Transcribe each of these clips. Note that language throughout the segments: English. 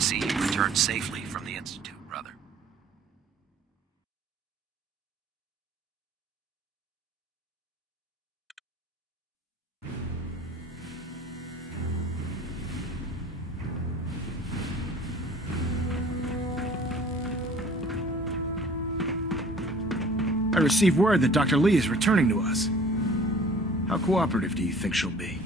to see you return safely from the Institute, brother. I received word that Dr. Lee is returning to us. How cooperative do you think she'll be?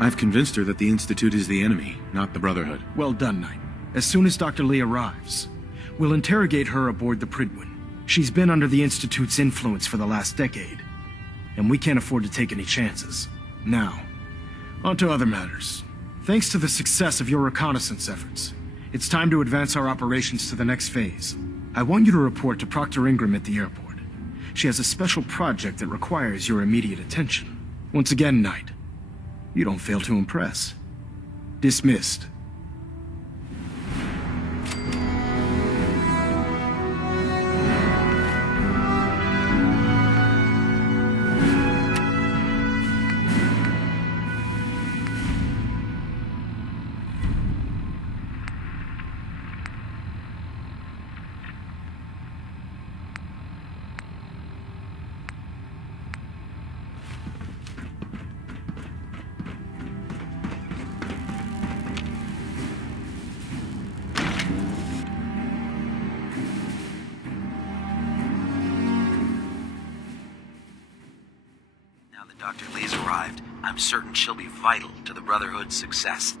I've convinced her that the Institute is the enemy, not the Brotherhood. Well done, Knight. As soon as Dr. Lee arrives, we'll interrogate her aboard the Prydwen. She's been under the Institute's influence for the last decade, and we can't afford to take any chances. Now, on to other matters. Thanks to the success of your reconnaissance efforts, it's time to advance our operations to the next phase. I want you to report to Proctor Ingram at the airport. She has a special project that requires your immediate attention. Once again, Knight, you don't fail to impress. Dismissed. Dr. Lee's arrived, I'm certain she'll be vital to the Brotherhood's success.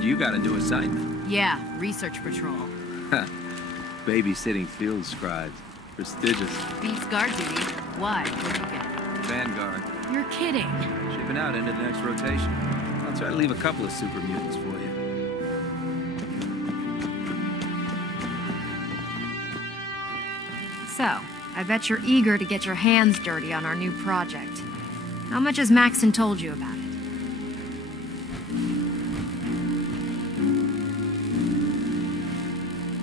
You got a new assignment. Yeah, research patrol. Babysitting field scribes. Prestigious. Beats guard duty. Why? Where'd you get? Vanguard. You're kidding. Shipping out into the next rotation. I'll try to leave a couple of super mutants for you. So, I bet you're eager to get your hands dirty on our new project. How much has Maxon told you about it?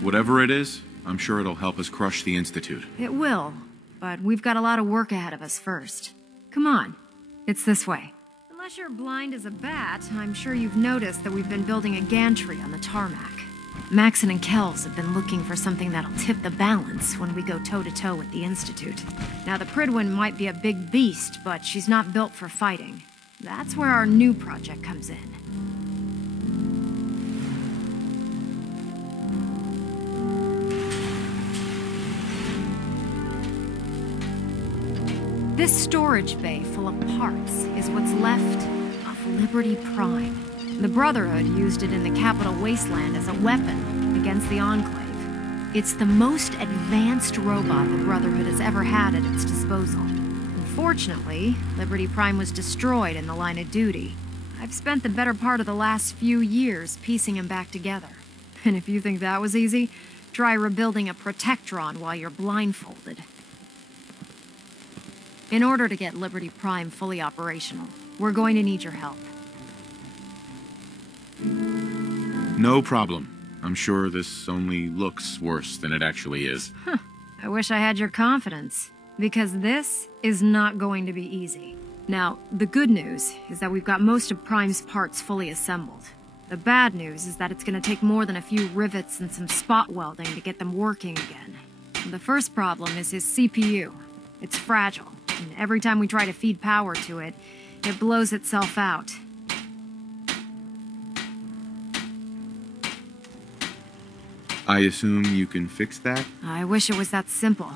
Whatever it is, I'm sure it'll help us crush the Institute. It will, but we've got a lot of work ahead of us first. Come on, it's this way. Unless you're blind as a bat, I'm sure you've noticed that we've been building a gantry on the tarmac. Maxon and Kells have been looking for something that'll tip the balance when we go toe-to-toe with the Institute. Now, the Prydwen might be a big beast, but she's not built for fighting. That's where our new project comes in. This storage bay full of parts is what's left of Liberty Prime. The Brotherhood used it in the Capital Wasteland as a weapon against the Enclave. It's the most advanced robot the Brotherhood has ever had at its disposal. Unfortunately, Liberty Prime was destroyed in the line of duty. I've spent the better part of the last few years piecing him back together. And if you think that was easy, try rebuilding a Protectron while you're blindfolded. In order to get Liberty Prime fully operational, we're going to need your help. No problem. I'm sure this only looks worse than it actually is. I wish I had your confidence, because this is not going to be easy. Now, the good news is that we've got most of Prime's parts fully assembled. The bad news is that it's going to take more than a few rivets and some spot welding to get them working again. The first problem is his CPU. It's fragile. And every time we try to feed power to it, it blows itself out. I assume you can fix that? I wish it was that simple.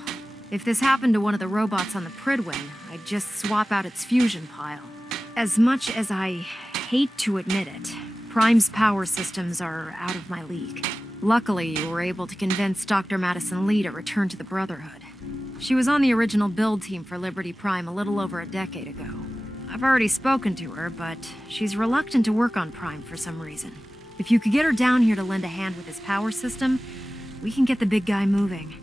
If this happened to one of the robots on the Pridwin, I'd just swap out its fusion pile. As much as I hate to admit it, Prime's power systems are out of my league. Luckily, you were able to convince Dr. Madison Lee to return to the Brotherhood. She was on the original build team for Liberty Prime a little over a decade ago. I've already spoken to her, but she's reluctant to work on Prime for some reason. If you could get her down here to lend a hand with his power system, we can get the big guy moving.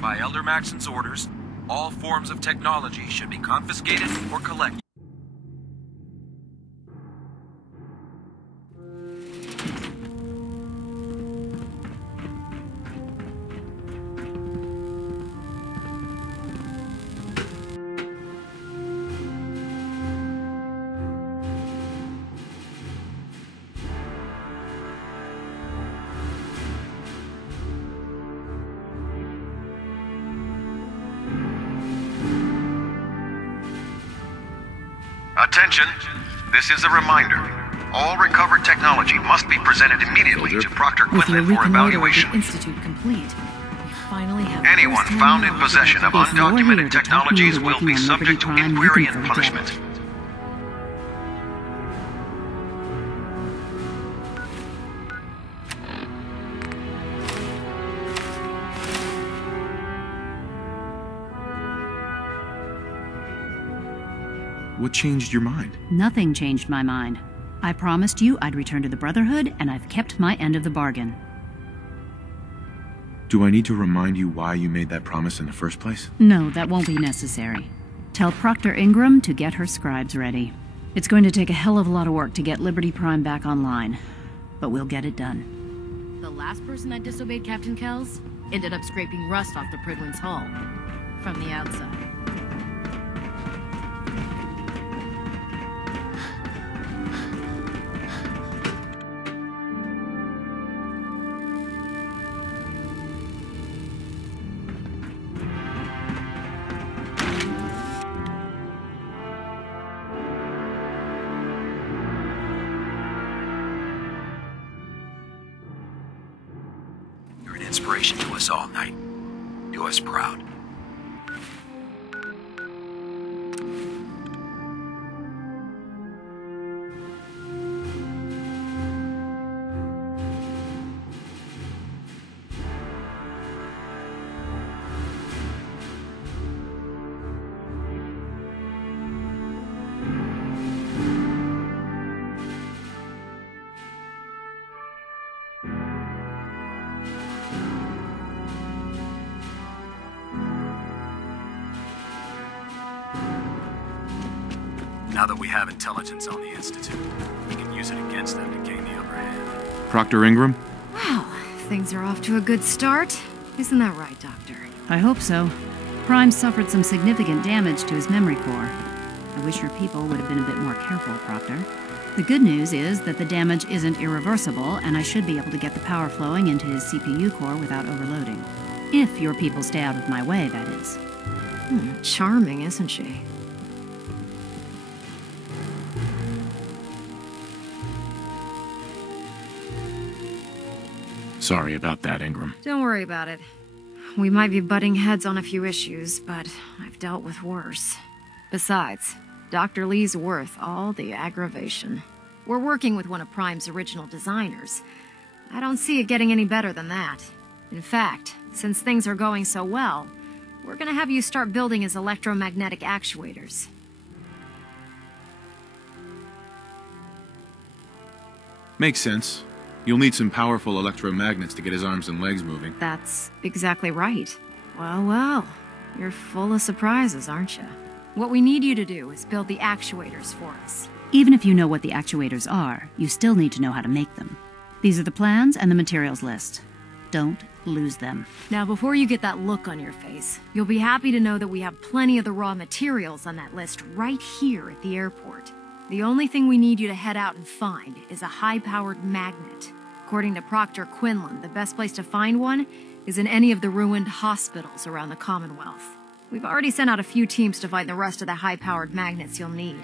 By Elder Maxon's orders, all forms of technology should be confiscated or collected. Attention, this is a reminder. All recovered technology must be presented immediately to Proctor Quinlan for evaluation. Institute complete. We finally have Anyone found in possession of undocumented technologies will be subject to inquiry and punishment. What changed your mind? Nothing changed my mind. I promised you I'd return to the Brotherhood, and I've kept my end of the bargain. Do I need to remind you why you made that promise in the first place? No, that won't be necessary. Tell Proctor Ingram to get her scribes ready. It's going to take a hell of a lot of work to get Liberty Prime back online, but we'll get it done. The last person that disobeyed Captain Kells ended up scraping rust off the Pridwin's hull from the outside. Inspiration to us all, Knight. Do us proud. Now that we have intelligence on the Institute, we can use it against them to gain the upper hand. Proctor Ingram? Wow, things are off to a good start. Isn't that right, Doctor? I hope so. Prime suffered some significant damage to his memory core. I wish your people would have been a bit more careful, Proctor. The good news is that the damage isn't irreversible, and I should be able to get the power flowing into his CPU core without overloading. If your people stay out of my way, that is. Charming, isn't she? Sorry about that, Ingram. Don't worry about it. We might be butting heads on a few issues, but I've dealt with worse. Besides, Dr. Lee's worth all the aggravation. We're working with one of Prime's original designers. I don't see it getting any better than that. In fact, since things are going so well, we're gonna have you start building his electromagnetic actuators. Makes sense. You'll need some powerful electromagnets to get his arms and legs moving. That's exactly right. Well, well, you're full of surprises, aren't you? What we need you to do is build the actuators for us. Even if you know what the actuators are, you still need to know how to make them. These are the plans and the materials list. Don't lose them. Now, before you get that look on your face, you'll be happy to know that we have plenty of the raw materials on that list right here at the airport. The only thing we need you to head out and find is a high-powered magnet. According to Proctor Quinlan, the best place to find one is in any of the ruined hospitals around the Commonwealth. We've already sent out a few teams to find the rest of the high-powered magnets you'll need.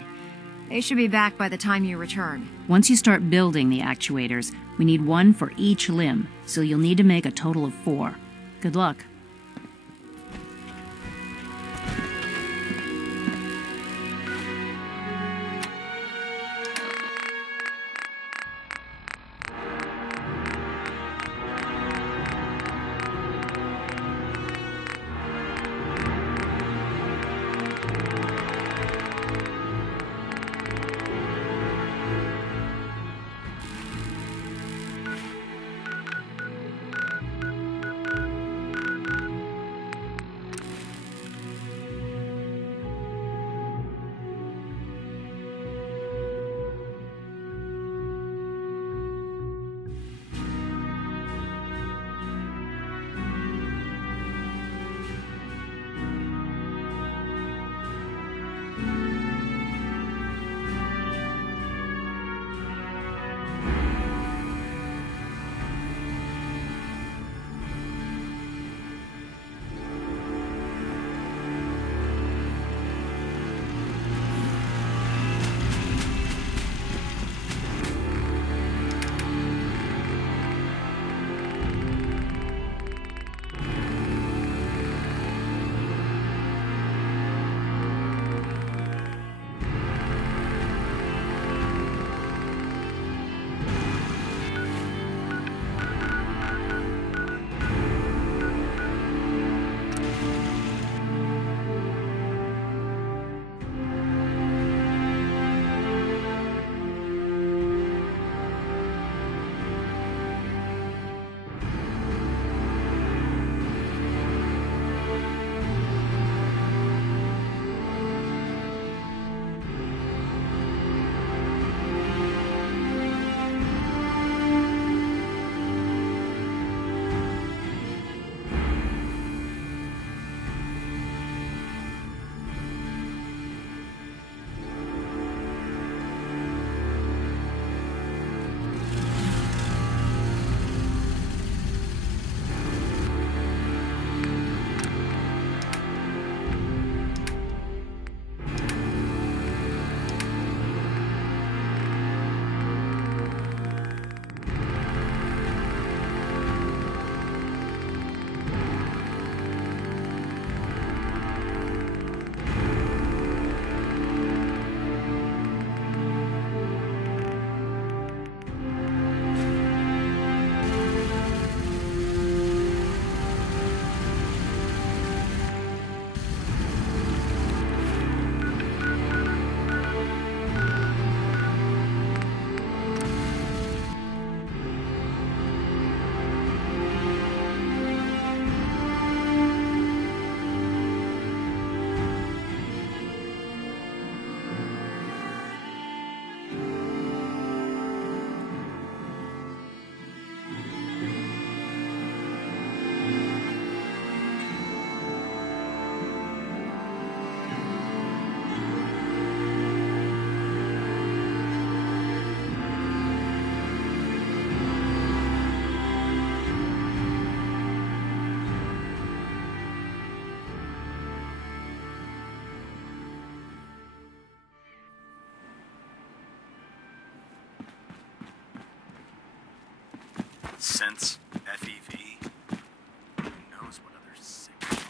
They should be back by the time you return. Once you start building the actuators, we need one for each limb, so you'll need to make a total of 4. Good luck. Sense, FEV. Who knows what other sick things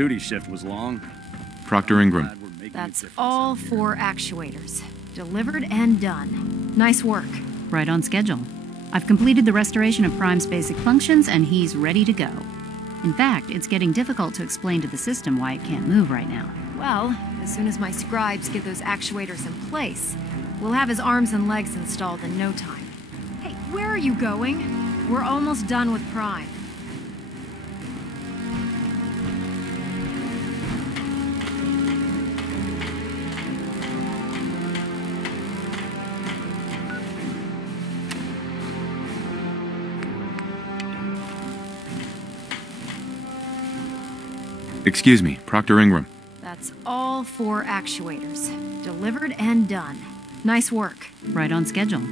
duty shift was long. Proctor Ingram. Glad we're making a That's difference all out here. 4 actuators. Delivered and done. Nice work. Right on schedule. I've completed the restoration of Prime's basic functions, and he's ready to go. In fact, it's getting difficult to explain to the system why it can't move right now. Well, as soon as my scribes get those actuators in place, we'll have his arms and legs installed in no time. Hey, where are you going? We're almost done with Prime. Excuse me, Proctor Ingram. That's all 4 actuators. Delivered and done. Nice work. Right on schedule.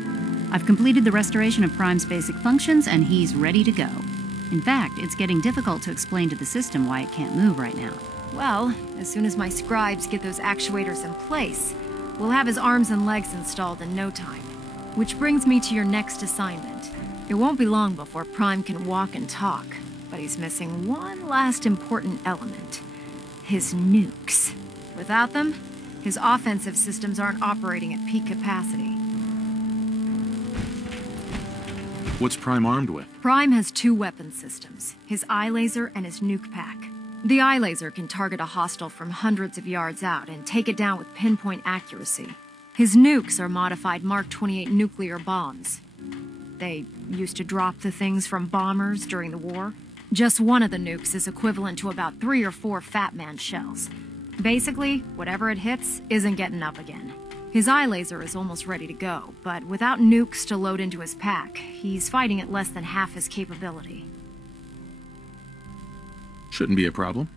I've completed the restoration of Prime's basic functions, and he's ready to go. In fact, it's getting difficult to explain to the system why it can't move right now. Well, as soon as my scribes get those actuators in place, we'll have his arms and legs installed in no time. Which brings me to your next assignment. It won't be long before Prime can walk and talk, but he's missing one last important element. His nukes. Without them, his offensive systems aren't operating at peak capacity. What's Prime armed with? Prime has 2 weapon systems, his eye laser and his nuke pack. The eye laser can target a hostile from hundreds of yards out and take it down with pinpoint accuracy. His nukes are modified Mark 28 nuclear bombs. They used to drop the things from bombers during the war. Just one of the nukes is equivalent to about 3 or 4 Fat Man shells. Basically, whatever it hits isn't getting up again. His eye laser is almost ready to go, but without nukes to load into his pack, he's fighting at less than half his capability. Shouldn't be a problem.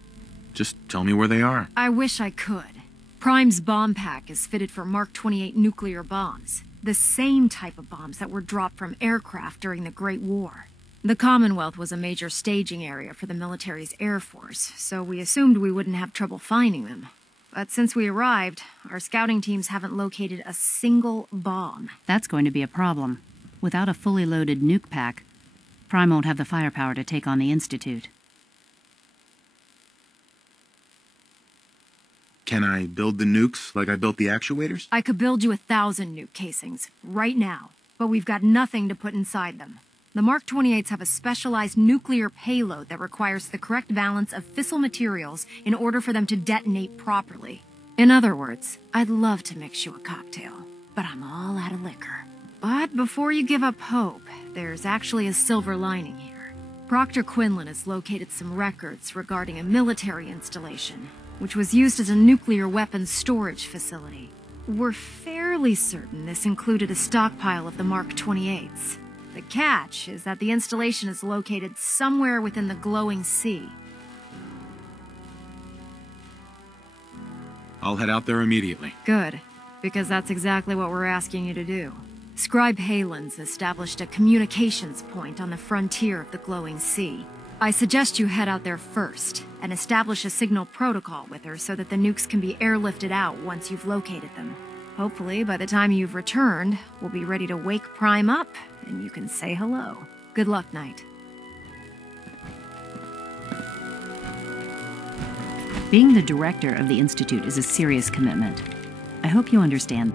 Just tell me where they are. I wish I could. Prime's bomb pack is fitted for Mark 28 nuclear bombs, the same type of bombs that were dropped from aircraft during the Great War. The Commonwealth was a major staging area for the military's Air Force, so we assumed we wouldn't have trouble finding them. But since we arrived, our scouting teams haven't located a single bomb. That's going to be a problem. Without a fully loaded nuke pack, Prime won't have the firepower to take on the Institute. Can I build the nukes like I built the actuators? I could build you 1,000 nuke casings, right now, but we've got nothing to put inside them. The Mark 28s have a specialized nuclear payload that requires the correct balance of fissile materials in order for them to detonate properly. In other words, I'd love to mix you a cocktail, but I'm all out of liquor. But before you give up hope, there's actually a silver lining here. Proctor Quinlan has located some records regarding a military installation, which was used as a nuclear weapons storage facility. We're fairly certain this included a stockpile of the Mark 28s. The catch is that the installation is located somewhere within the glowing sea. I'll head out there immediately. Good, because that's exactly what we're asking you to do. Scribe Halen's established a communications point on the frontier of the glowing sea. I suggest you head out there first and establish a signal protocol with her so that the nukes can be airlifted out once you've located them. Hopefully, by the time you've returned, we'll be ready to wake Prime up, and you can say hello. Good luck, Knight. Being the director of the Institute is a serious commitment. I hope you understand.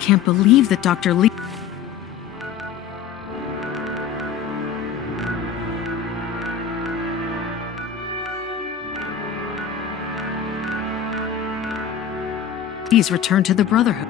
Can't believe that Dr. Lee... He's returned to the Brotherhood.